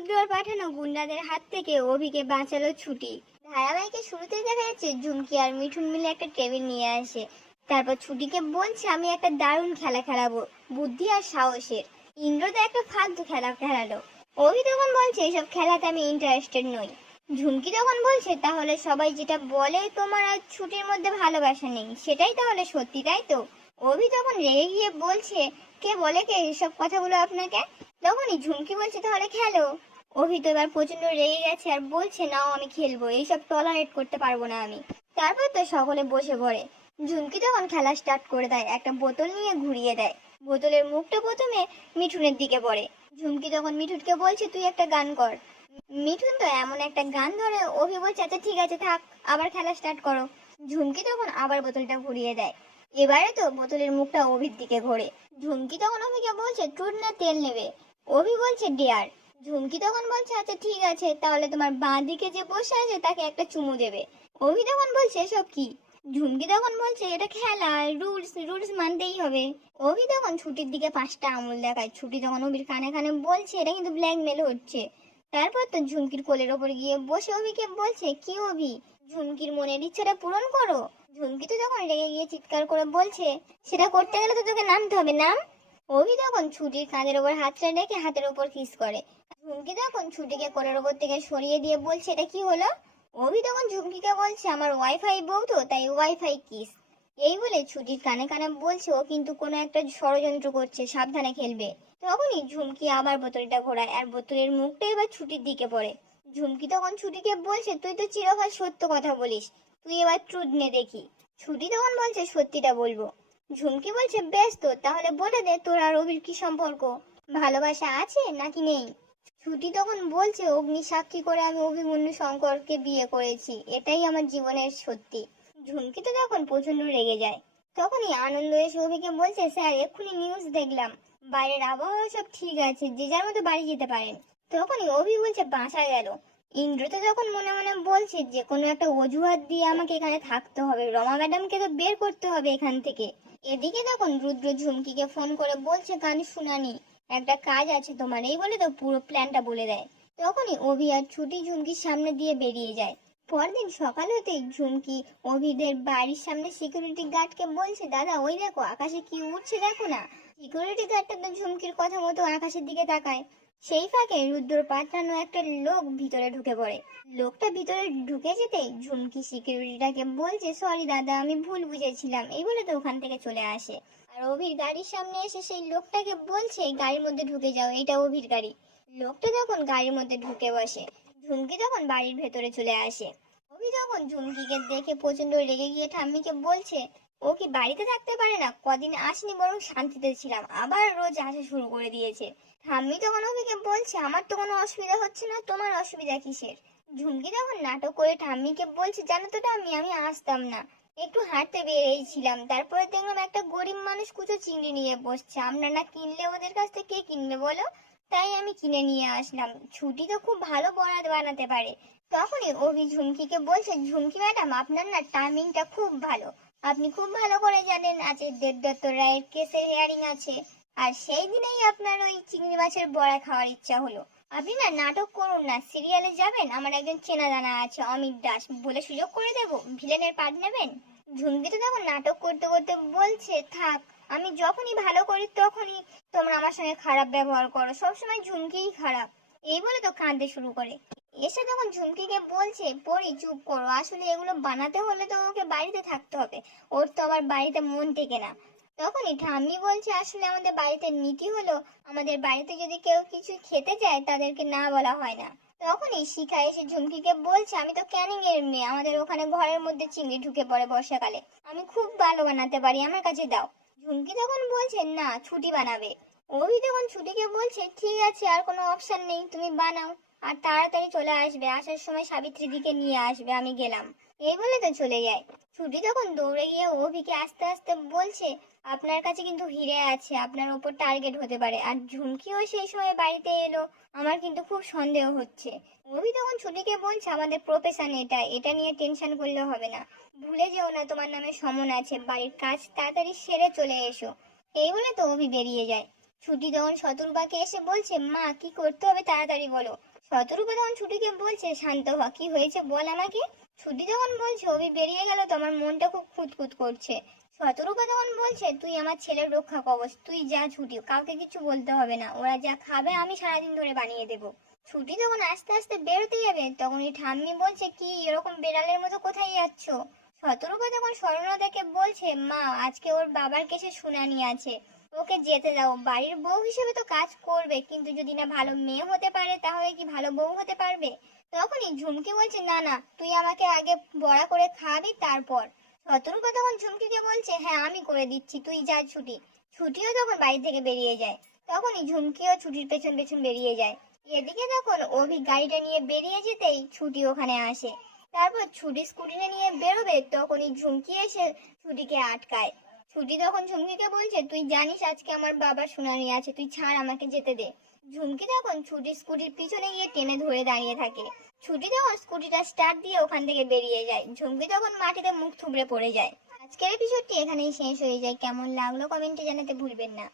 রুদ্রর পাঠানো গুন্ডাদের হাত থেকে অভিকে বাঁচালো ছুটি। ধারাবাহিকের শুরুতেই দেখা যাচ্ছে ঝুমকি আর মিঠুন মিলে একটা টেবিল নিয়ে আসে। তারপর ছুটিকে বলছে আমি একটা দারুণ খেলা খেলাবো, বুদ্ধি আর সাহসের। ইন্দ্র তো একটা ফালতু খেলা খেলালো। অভি তখন বলছে এসব খেলাতে আমি ইন্টারেস্টেড নই। ঝুমকি তখন বলছে তাহলে সবাই যেটা বলে তোমার আর ছুটির মধ্যে ভালোবাসা নেই, সেটাই তাহলে সত্যি, তাই তো? অভি তখন রেগে গিয়ে বলছে কে বলে কে এসব কথাগুলো আপনাকে? তখনই ঝুমকি বলছে তাহলে খেলো। অভি তো এবার প্রচন্ড রেগে গেছে আর বলছে নাও আমি খেলবো, এইসব টলারেট করতে পারবো না আমি। তারপর তো সকলে বসে পড়ে। ঝুমকি তখন খেলা স্টার্ট করে দেয়, একটা বোতল নিয়ে ঘুরিয়ে দেয়। বোতলের মুখটা প্রথমে মিঠুনের দিকে পড়ে। ঝুমকি তখন মিঠুনকে বলছে তুই একটা গান কর। মিঠুন তো এমন একটা গান ধরে, অভি বলছে আচ্ছা ঠিক আছে থাক, আবার খেলা স্টার্ট করো। ঝুমকি তখন আবার বোতলটা ঘুরিয়ে দেয়। এবারে তো বোতলের মুখটা অভির দিকে ঘোরে। ঝুমকি তখন অভিকে বলছে ট্রুথ না তেল নেবে? অভি বলছে ডেয়ার। ঝুমকি তখন বলছে আচ্ছা ঠিক আছে, তাহলে তোমার বাঁ দিকে যে বসে আছে তাকে একটা চুমু দেবে। অভি তখন বলছে এসব কি? ঝুমকি তখন বলছে এটা খেলা, রুলস রুলস মানতেই হবে। অভি তখন ছুটির দিকে 5টা আঙুল দেখায়। ছুটি তখন অভির কানে কানে বলছে এটা কিন্তু ব্ল্যাকমেল হচ্ছে। তারপর তো ঝুমকির কোলের ওপর গিয়ে বসে অভিকে বলছে কি অভি, ঝুমকির মনের ইচ্ছাটা পূরণ করো। ঝুমকি তো তখন রেগে গিয়ে চিৎকার করে বলছে সেটা করতে গেলে তো তোকে নামতে হবে, নাম। অভি তখন ছুটির কাঁধের ওপর হাতটা রেখে হাতের ওপর কিস করে। ঝুমকি তখন ছুটিকে কোলের ওপর থেকে সরিয়ে দিয়ে বলছে এটা কি হলো? অভি তখন ঝুমকিকে বলছে আমার ওয়াইফাই বউ তো, তাই ওয়াইফাই কিস। এই বলে ছুটির কানে কানে বলছে ও কিন্তু কোনো একটা ষড়যন্ত্র করছে, সাবধানে খেলবে। তখনই ঝুমকি আবার বোতলটা ঘোরায় আর বোতলের মুখটা এবার ছুটির দিকে পড়ে। ঝুমকি তখন ছুটিকে বলছে তুই তো চিরকাল সত্য কথা বলিস, তুই এবার ট্রুথ নে দেখি। ছুটি তখন বলছে সত্যিটা বলবো। ঝুমকি বলছে বেশ, তো তাহলে বলে দে তোর আর অভির কি সম্পর্ক, ভালোবাসা আছে নাকি নেই? ছুটি তখন বলছে অগ্নি সাক্ষী করে আমি অভিমন্যু শঙ্করকে বিয়ে করেছি, এটাই আমার জীবনের সত্যি। ঝুমকি তো তখন প্রচন্ড রেগে যায়। তখনই আনন্দ এসে অভিকে বলছে স্যার এক্ষুনি নিউজ দেখলাম, বাইরের আবহাওয়া সব ঠিক আছে, যে যার মতো বাড়ি যেতে পারেন। তখনই অভি বলছে বাঁচা গেল। ইন্দ্র তো তখন মনে মনে বলছে যে কোনো একটা অজুহাত দিয়ে আমাকে এখানে থাকতে হবে, রমা ম্যাডামকে তো বের করতে হবে এখান থেকে। এদিকে তখন রুদ্র ঝুমকিকে ফোন করে বলছে গান শুনানি, একটা কাজ আছে তোমার, এই বলে তো পুরো প্ল্যানটা বলে দেয়। তখনই অভি আর ছুটি ঝুমকির সামনে দিয়ে বেরিয়ে যায়। পরদিন সকাল হতেই ঝুমকি অভিদের বাড়ির সামনে সিকিউরিটি গার্ডকে বলছে দাদা ওই দেখো আকাশে কি উঠছে দেখো না। সিকিউরিটি গার্ডটা তো ঝুমকির কথা মতো আকাশের দিকে তাকায়। সেই ফাঁকে রুদ্রর পাঠানো একটা লোক ভিতরে ঢুকে পড়ে। লোকটা ভিতরে ঢুকে যেতেই ঝুমকি সিকিউরিটিটাকে বলছে সরি দাদা আমি ভুল বুঝেছিলাম, এই বলে তো ওখান থেকে চলে আসে। আর অভির গাড়ির সামনে এসে সেই লোকটাকে বলছে গাড়ির মধ্যে ঢুকে যাও, এটা অভির গাড়ি। লোকটা যখন গাড়ির মধ্যে ঢুকে বসে, ঝুমকি তখন বাড়ির ভেতরে চলে আসে। অভি তখন ঝুমকিকে দেখে প্রচন্ড রেগে গিয়ে ঠাম্মিকে বলছে ও কি বাড়িতে থাকতে পারে না, কদিন আসেনি বরং শান্তিতে ছিলাম, আবার রোজ আসা শুরু করে দিয়েছে। ঠাম্মি তখন অভিকে বলছে আমার তো কোনো অসুবিধা হচ্ছে না, তোমার অসুবিধা কিসের? ঝুমকি তখন নাটক করে ঠাম্মিকে বলছে জানো তো ঠাম্মি আমি আসতাম না, একটু হাঁটতে বেরিয়েছিলাম, তারপরে দেখলাম একটা গরিব মানুষ কুচো চিংড়ি নিয়ে বসছে, আমরা না কিনলে ওদের কাছ থেকে কে কিনবে বলো, তাই আমি কিনে নিয়ে আসলাম। ছুটি তো খুব ভালো বরাত বানাতে পারে। তখনই অভি ঝুমকিকে বলছে ঝুমকি ম্যাডাম আপনার না টাইমিংটা খুব ভালো, আপনি খুব ভালো করে জানেন আজ দেবদত্ত রায়ের কেসের হিয়ারিং আছে, আর সেই দিনেই আপনার ওই চিংড়ি মাছের বড়া খাওয়ার ইচ্ছা হলো। আপনি না নাটক করুন না, সিরিয়ালে যাবেন, আমার একজন চেনা জানা আছে অমিত দাস, বলে সুযোগ করে দেবো, ভিলেনের পার্ট নেবেন। ঝুমকি তো তখন নাটক করতে করতে বলছে থাক, আমি যখনই ভালো করি তখনই তোমরা আমার সঙ্গে খারাপ ব্যবহার করো, সবসময় ঝুমকিই খারাপ। এই বলে তো কাঁদতে শুরু করে। এসে তখন ঝুমকিকে বলছে পরি চুপ করো, আসলে এগুলো বানাতে হলে তো ওকে বাড়িতে থাকতে হবে, ওর তো আবার বাড়িতে মন টেকে না। তখনই ঠাম্মি বলছে আসলে আমাদের বাড়িতে নীতি হলো আমাদের বাড়িতে যদি কেউ কিছু খেতে যায় তাদেরকে না বলা হয় না। তখনই শিখা এসে ঝুমকিকে বলছে আমি তো ক্যানিং এর মেয়ে, আমাদের ওখানে ঘরের মধ্যে চিংড়ি ঢুকে পড়ে বর্ষাকালে, আমি খুব ভালো বানাতে পারি, আমার কাছে দাও। ঝুমকি তখন বলছে না ছুটি বানাবে। অভি তখন ছুটিকে বলছে ঠিক আছে আর কোনো অপশন নেই, তুমি বানাও আর তাড়াতাড়ি চলে আসবে, আসার সময় সাবিত্রী দিকে নিয়ে আসবে, আমি গেলাম। এই বলে তো চলে যায়। ছুটি তখন দৌড়ে গিয়ে অভিকে আস্তে আস্তে বলছে আপনার কাছে কিন্তু হিরে আছে, আপনার ওপর টার্গেট হতে পারে। আর ঝুমকিও সেই সময় বাড়িতে এলো, আমার কিন্তু খুব সন্দেহ হচ্ছে। অভি তখন ছুটিকে বলছে আমাদের প্রফেশন এটা, এটা নিয়ে টেনশন করলে হবে না, ভুলে যেও না তোমার নামে সমন আছে, বাড়ির কাজ তাড়াতাড়ি সেরে চলে এসো। এই বলে তো অভি বেরিয়ে যায়। ছুটি তখন শত্রুবাকে এসে বলছে মা কি করতে হবে তাড়াতাড়ি বলো, শতরূপা তখন ছুটিকে বলছে, শান্ত হ, কি হয়েছে বল আমাকে। ছুটি তখন বলছে, অভি বেরিয়ে গেল তো আমার মনটা খুব খুঁতখুত করছে। শতরূপা তখন বলছে, তুই আমার ছেলের রক্ষা কবচ, তুই যা ছুটি, কাউকে কিছু বলতে হবে না, ওরা যা খাবে আমি সারাদিন ধরে বানিয়ে দেবো। ছুটি যখন আস্তে আস্তে বেরোতে যাবে তখনই ঠাম্মি বলছে, কি এরকম বেড়ালের মতো কোথায় যাচ্ছ। শতরূপা তখন স্বর্ণদাকে বলছে, মা আজকে ওর বাবার কেসে শুনানি আছে, ওকে যেতে দাও, বাড়ির বউ হিসেবে তো কাজ করবে, কিন্তু যদি না ভালো মেয়ে হতে পারে তাহলে কি ভালো বউ হতে পারবে। তখনই ঝুমকি বলছে, না না, তুই আমাকে আগে বড়া করে খাওয়াবি তারপর। শতরূপা তখন ঝুমকিকে বলছে, হ্যাঁ আমি করে দিচ্ছি, তুই যা ছুটি। ছুটিও তখন বাড়ি থেকে বেরিয়ে যায়। তখনই ঝুমকিও ছুটির পেছন পেছন বেরিয়ে যায়। এদিকে তখন অভি গাড়িটা নিয়ে বেরিয়ে যেতেই ছুটি ওখানে আসে। তারপর ছুটি স্কুটিটা নিয়ে বেরোবে তখনই ঝুমকি এসে ছুটিকে আটকায়। ছুটি তখন ঝুমকিকে বলছে, তুই জানিস আজকে আমার বাবার শুনানি আছে, তুই ছাড়, আমাকে যেতে দে। ঝুমকি তখন ছুটি স্কুটির পিছনে গিয়ে টেনে ধরে দাঁড়িয়ে থাকে। ছুটি তখন স্কুটিটা স্টার্ট দিয়ে ওখান থেকে বেরিয়ে যায়। ঝুমকি তখন মাটিতে মুখ থুবড়ে পড়ে যায়। আজকের এপিসোডটি এখানেই শেষ হয়ে যায়। কেমন লাগলো কমেন্টে জানাতে ভুলবেন না।